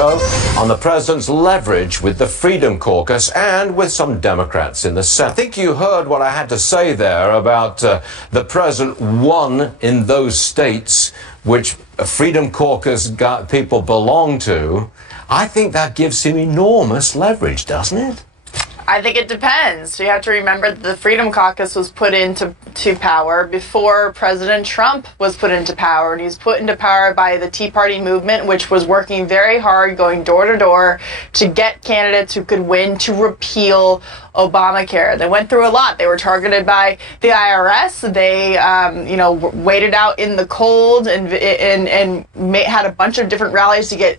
on the president's leverage with the Freedom Caucus and with some Democrats in the Senate. I think you heard what I had to say there about the president won in those states which Freedom Caucus people belong to. I think that gives him enormous leverage, doesn't it? I think it depends. You have to remember that the Freedom Caucus was put into power before President Trump was put into power. And he was put into power by the Tea Party movement, which was working very hard, going door to door to get candidates who could win to repeal Obamacare. They went through a lot. They were targeted by the IRS. They, waited out in the cold and had a bunch of different rallies to get,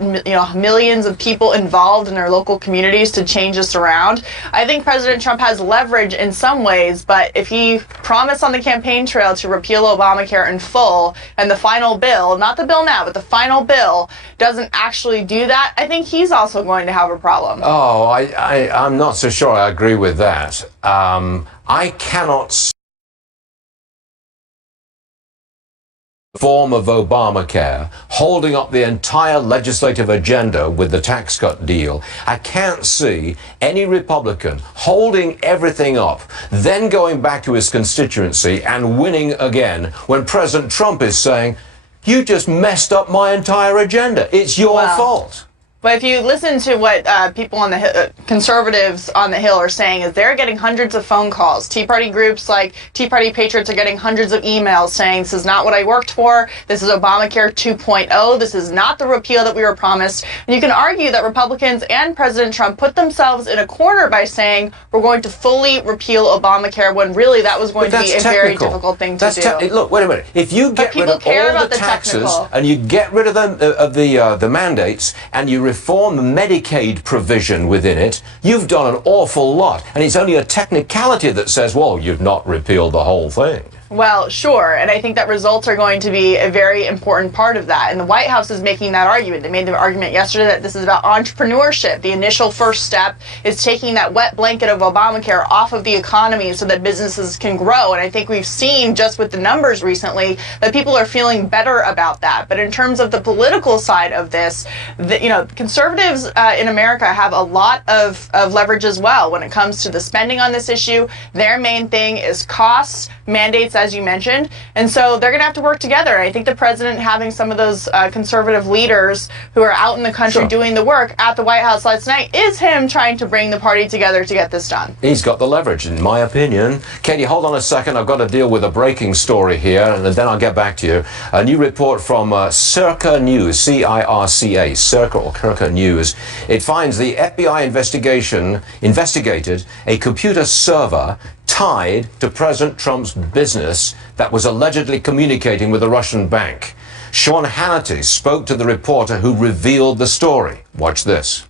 millions of people involved in their local communities to change this around. I think President Trump has leverage in some ways, but if he promised on the campaign trail to repeal Obamacare in full, and the final bill, not the bill now, but the final bill doesn't actually do that, I think he's also going to have a problem. Oh, I'm not so sure I agree with that. I cannot form of Obamacare holding up the entire legislative agenda with the tax cut deal. I can't see any Republican holding everything up, then going back to his constituency and winning again when President Trump is saying, you just messed up my entire agenda. It's your fault. But if you listen to what people on the conservatives on the Hill are saying, is they're getting hundreds of phone calls. Tea Party groups like Tea Party Patriots are getting hundreds of emails saying, this is not what I worked for. This is Obamacare 2.0. This is not the repeal that we were promised. And you can argue that Republicans and President Trump put themselves in a corner by saying, we're going to fully repeal Obamacare, when really that was going to be a very difficult thing to do. Look, wait a minute. If you get rid of all the taxes and you get rid of the mandates and you reform the Medicaid provision within it, you've done an awful lot. And it's only a technicality that says, well, you've not repealed the whole thing. Well, sure, and I think that results are going to be a very important part of that. And the White House is making that argument. They made the argument yesterday that this is about entrepreneurship. The initial first step is taking that wet blanket of Obamacare off of the economy so that businesses can grow. And I think we've seen just with the numbers recently that people are feeling better about that. But in terms of the political side of this, conservatives in America have a lot of leverage as well when it comes to the spending on this issue. Their main thing is costs, mandates, as you mentioned, and so they're going to have to work together. I think the president having some of those conservative leaders who are out in the country doing the work at the White House last night is him trying to bring the party together to get this done. He's got the leverage, in my opinion. Katie, hold on a second. I've got to deal with a breaking story here, and then I'll get back to you. A new report from Circa News, C-I-R-C-A, Circa or Kirka News. It finds the FBI investigated a computer server tied to President Trump's business that was allegedly communicating with a Russian bank. Sean Hannity spoke to the reporter who revealed the story. Watch this.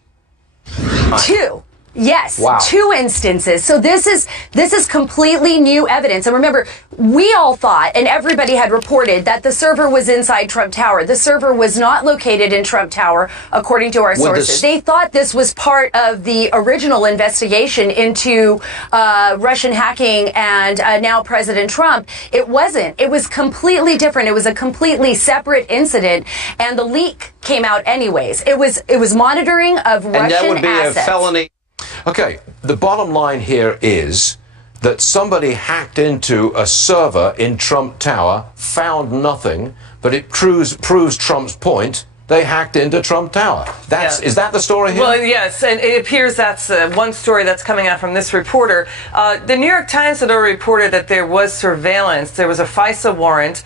Yes, two instances. So this is completely new evidence. And remember, we all thought, and everybody had reported, that the server was inside Trump Tower. The server was not located in Trump Tower, according to our sources. They thought this was part of the original investigation into Russian hacking and now President Trump. It wasn't. It was completely different. It was a completely separate incident, and the leak came out anyways. It was monitoring of Russian assets. And that would be a felony. Okay, the bottom line here is that somebody hacked into a server in Trump Tower, found nothing, but it proves Trump's point. They hacked into Trump Tower. Is that the story here? Well, yes, and it appears that's one story that's coming out from this reporter. The New York Times had already reported that there was surveillance. There was a FISA warrant.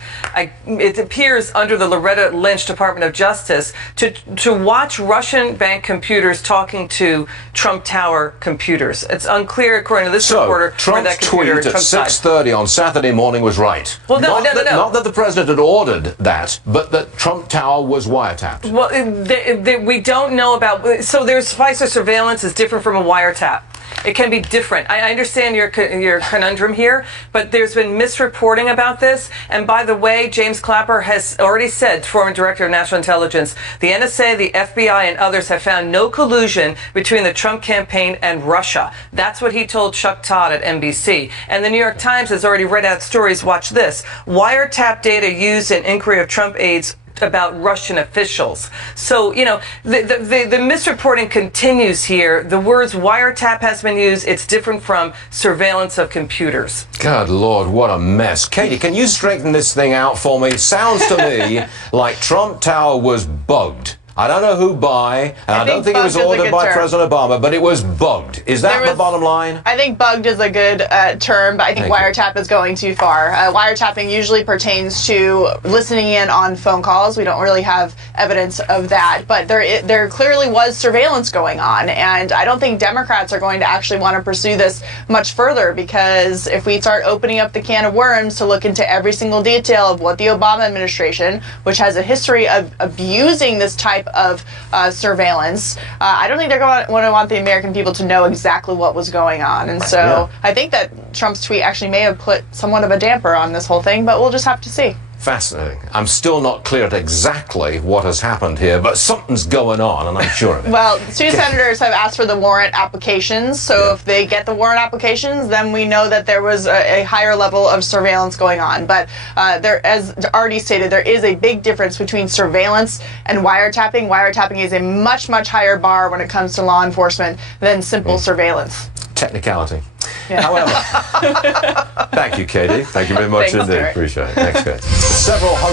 It appears under the Loretta Lynch Department of Justice to watch Russian bank computers talking to Trump Tower computers. It's unclear, according to this reporter, where that computer tweet at 6:30 on Saturday morning was right. Well, no. Not that the president had ordered that, but that Trump Tower was wiretapped. Well, we don't know about. So there's FISA surveillance is different from a wiretap. It can be different. I understand your conundrum here, but there's been misreporting about this. And by the way, James Clapper has already said, former director of national intelligence, the NSA, the FBI, and others have found no collusion between the Trump campaign and Russia. That's what he told Chuck Todd at NBC. And the New York Times has already read out stories. Watch this. Wiretap data used in inquiry of Trump aides about Russian officials. So, you know, the misreporting continues here. The words wiretap has been used. It's different from surveillance of computers. God, Lord, what a mess. Katie, can you straighten this thing out for me? Sounds to me like Trump Tower was bugged. I don't know who by, and I don't think it was ordered by President Obama, but it was bugged. Is that the bottom line? I think bugged is a good term, but I think wiretap is going too far. Wiretapping usually pertains to listening in on phone calls. We don't really have evidence of that, but there clearly was surveillance going on, and I don't think Democrats are going to actually want to pursue this much further, because if we start opening up the can of worms to look into every single detail of what the Obama administration, which has a history of abusing this type of surveillance, I don't think they're going to want the American people to know exactly what was going on. And so I think that Trump's tweet actually may have put somewhat of a damper on this whole thing, but we'll just have to see. Fascinating. I'm still not clear at exactly what has happened here, but something's going on, and I'm sure of it. Well, two senators have asked for the warrant applications, so if they get the warrant applications, then we know that there was a higher level of surveillance going on. But there, as already stated, there is a big difference between surveillance and wiretapping. Wiretapping is a much, much higher bar when it comes to law enforcement than simple surveillance. Technicality. Yeah. However, thank you, Katie. Thank you very much indeed. Appreciate it. Thanks, guys. Several hundred